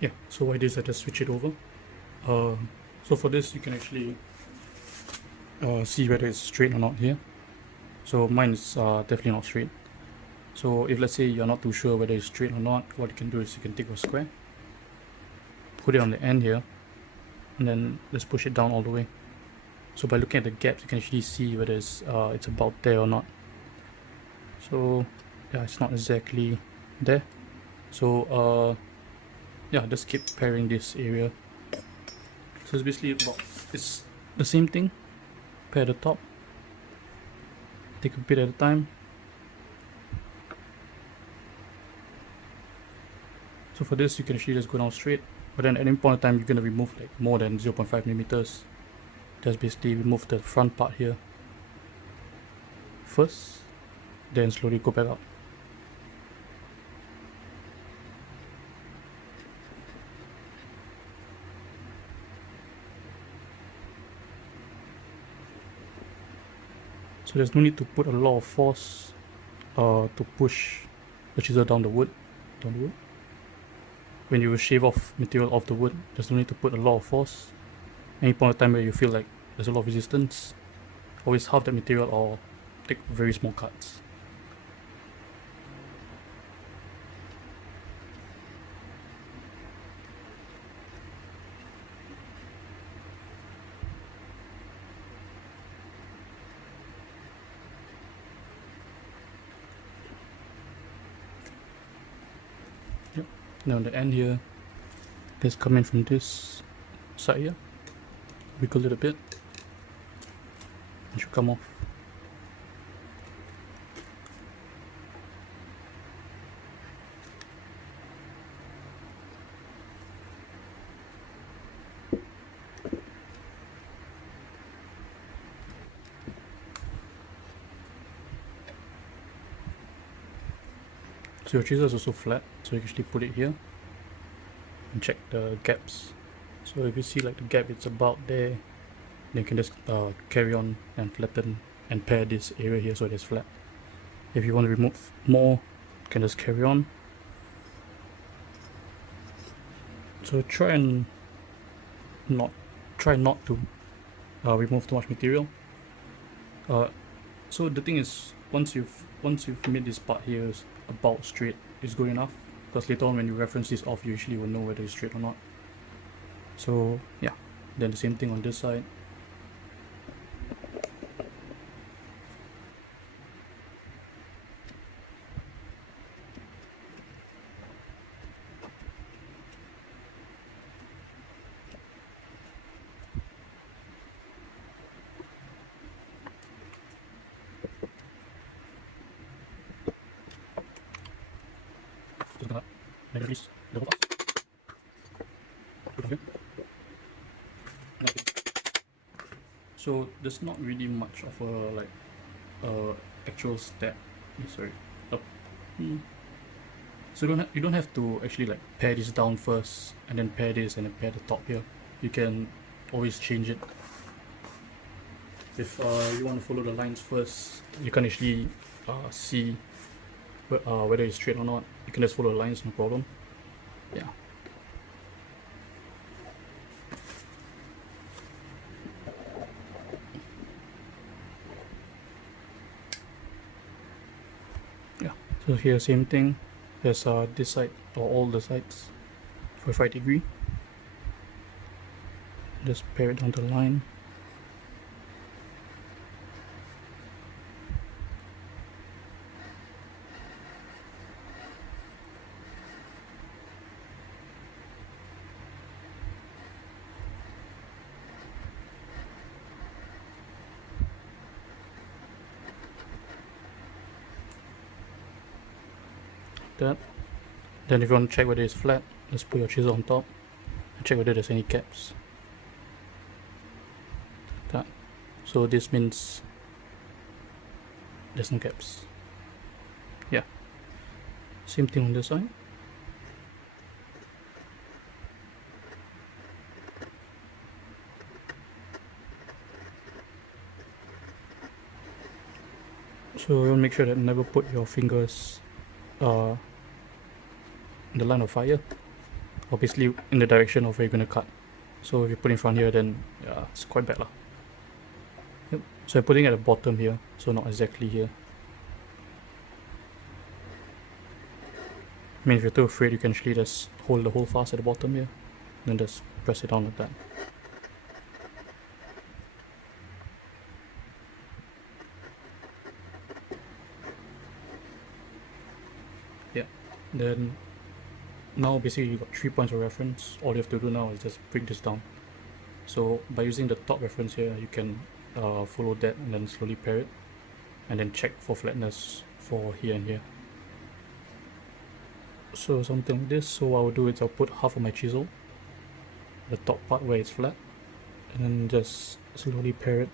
Yeah, so what I did is I just switch it over. So for this you can actually see whether it's straight or not here. So mine is definitely not straight. So if let's say you're not too sure whether it's straight or not, what you can do is you can take a square, put it on the end here, and then just push it down all the way. So by looking at the gaps, you can actually see whether it's about there or not. So yeah, it's not exactly there. So yeah, just keep pairing this area. So it's basically it's the same thing. Pair the top. Take a bit at a time. So for this, you can actually just go down straight. But then at any point in time, you're gonna remove like more than 0.5 millimeters. Just basically remove the front part here first, then slowly go back up. So there's no need to put a lot of force to push the chisel down the wood. When you shave off material off the wood, there's no need to put a lot of force. Any point of time where you feel like there's a lot of resistance, always halve that material or take very small cuts. Yep. Now on the end here, let's come in from this side here, wiggle it a bit, it should come off. So your chisel is also flat, so you can actually put it here and check the gaps. So if you see like the gap, it's about there, then you can just carry on and flatten and pair this area here so it is flat. If you want to remove more, you can just carry on. So try not to remove too much material. So the thing is, once you've made this part here about straight, is good enough, because later on when you reference this off, you usually will know whether it's straight or not. So yeah, then the same thing on this side. So there's not really much of a actual step. Sorry. So you don't have to actually like pair this down first and then pair this and then pair the top here. You can always change it. If you want to follow the lines first, you can actually see whether it's straight or not. You can just follow the lines, no problem. Yeah. Yeah. So here, same thing. There's this side or all the sides, 45 degree. Just pair it down the line. That. Then if you want to check whether it's flat, just put your chisel on top and check whether there's any gaps. That. So this means there's no gaps. Yeah. Same thing on this side. So you want to make sure that never put your fingers in the line of fire. or basically in the direction of where you're going to cut. So if you put in front here, then yeah, it's quite bad lah. Yep. So I'm putting it at the bottom here, so not exactly here. I mean, if you're too afraid, you can actually just hold the hole fast at the bottom here, and then just press it down like that. Yeah. Then now basically you got 3 points of reference. All you have to do now is just bring this down. So by using the top reference here, you can follow that and then slowly pair it, and then check for flatness for here and here. So something like this. So what I'll do is I'll put half of my chisel, the top part where it's flat, and then just slowly pair it.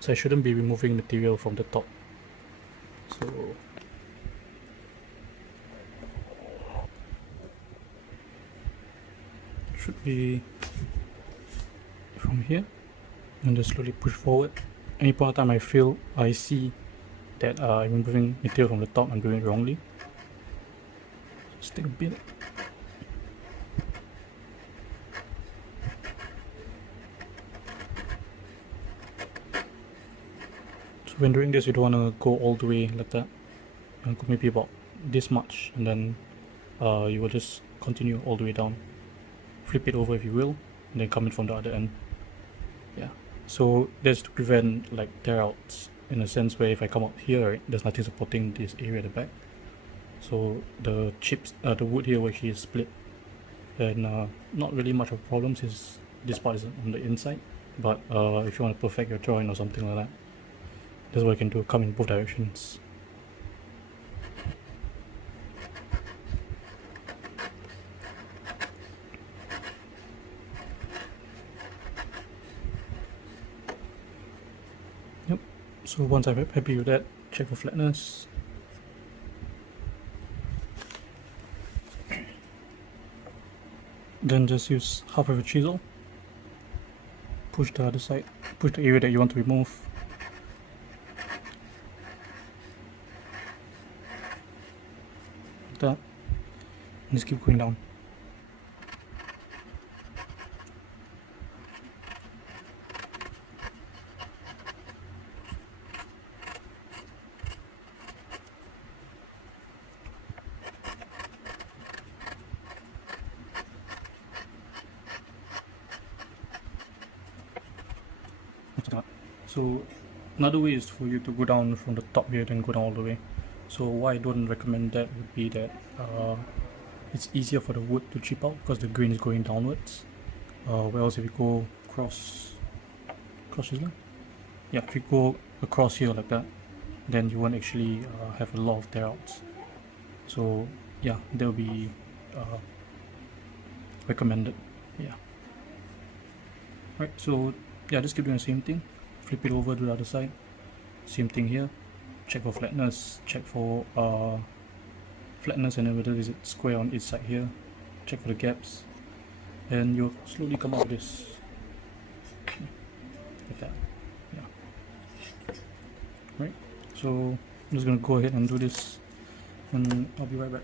So I shouldn't be removing material from the top. So should be from here, and just slowly push forward. Any point of time I see that I'm removing material from the top, I'm doing it wrongly. Just take a bit. So when doing this, you don't want to go all the way like that. You want to go maybe about this much, and then you will just continue all the way down. Flip it over if you will, and then come in from the other end. Yeah. So that's to prevent like tear outs, in a sense where if I come out here, right, there's nothing supporting this area at the back. So the chips, the wood here will actually split, and not really much of a problem since this part is on the inside. But if you want to perfect your drawing or something like that, that's what you can do. Come in both directions. Yep. So once I'm happy with that, check for flatness. Then just use half of a chisel. Push the other side. Push the area that you want to remove. Like that. And just keep going down. So another way is for you to go down from the top here, then go down all the way. So why I don't recommend that would be that it's easier for the wood to chip out because the grain is going downwards. Whereas if you go across this line, yeah, if you go across here like that, then you won't actually have a lot of tear outs. So yeah, that will be recommended. Yeah. Right. So yeah, just keep doing the same thing. Flip it over to the other side. Same thing here. Check for flatness. Check for flatness and then whether is it square on each side here. Check for the gaps, and you'll slowly come out with this like that. Yeah. Right. So I'm just gonna go ahead and do this, and I'll be right back.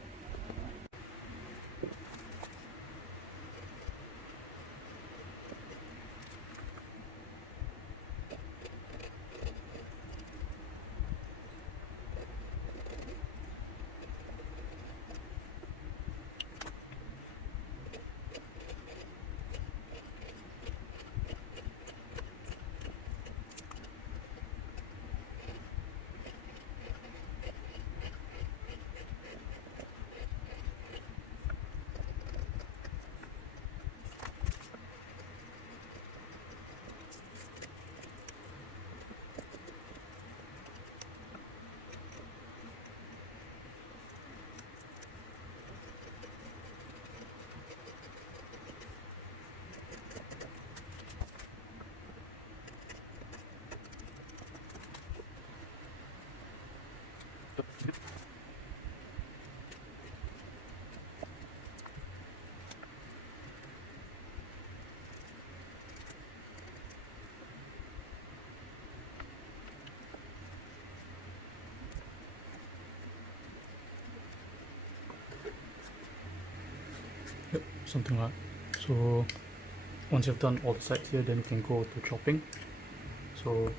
something like that. So once you've done all the sides here, then you can go to chopping. So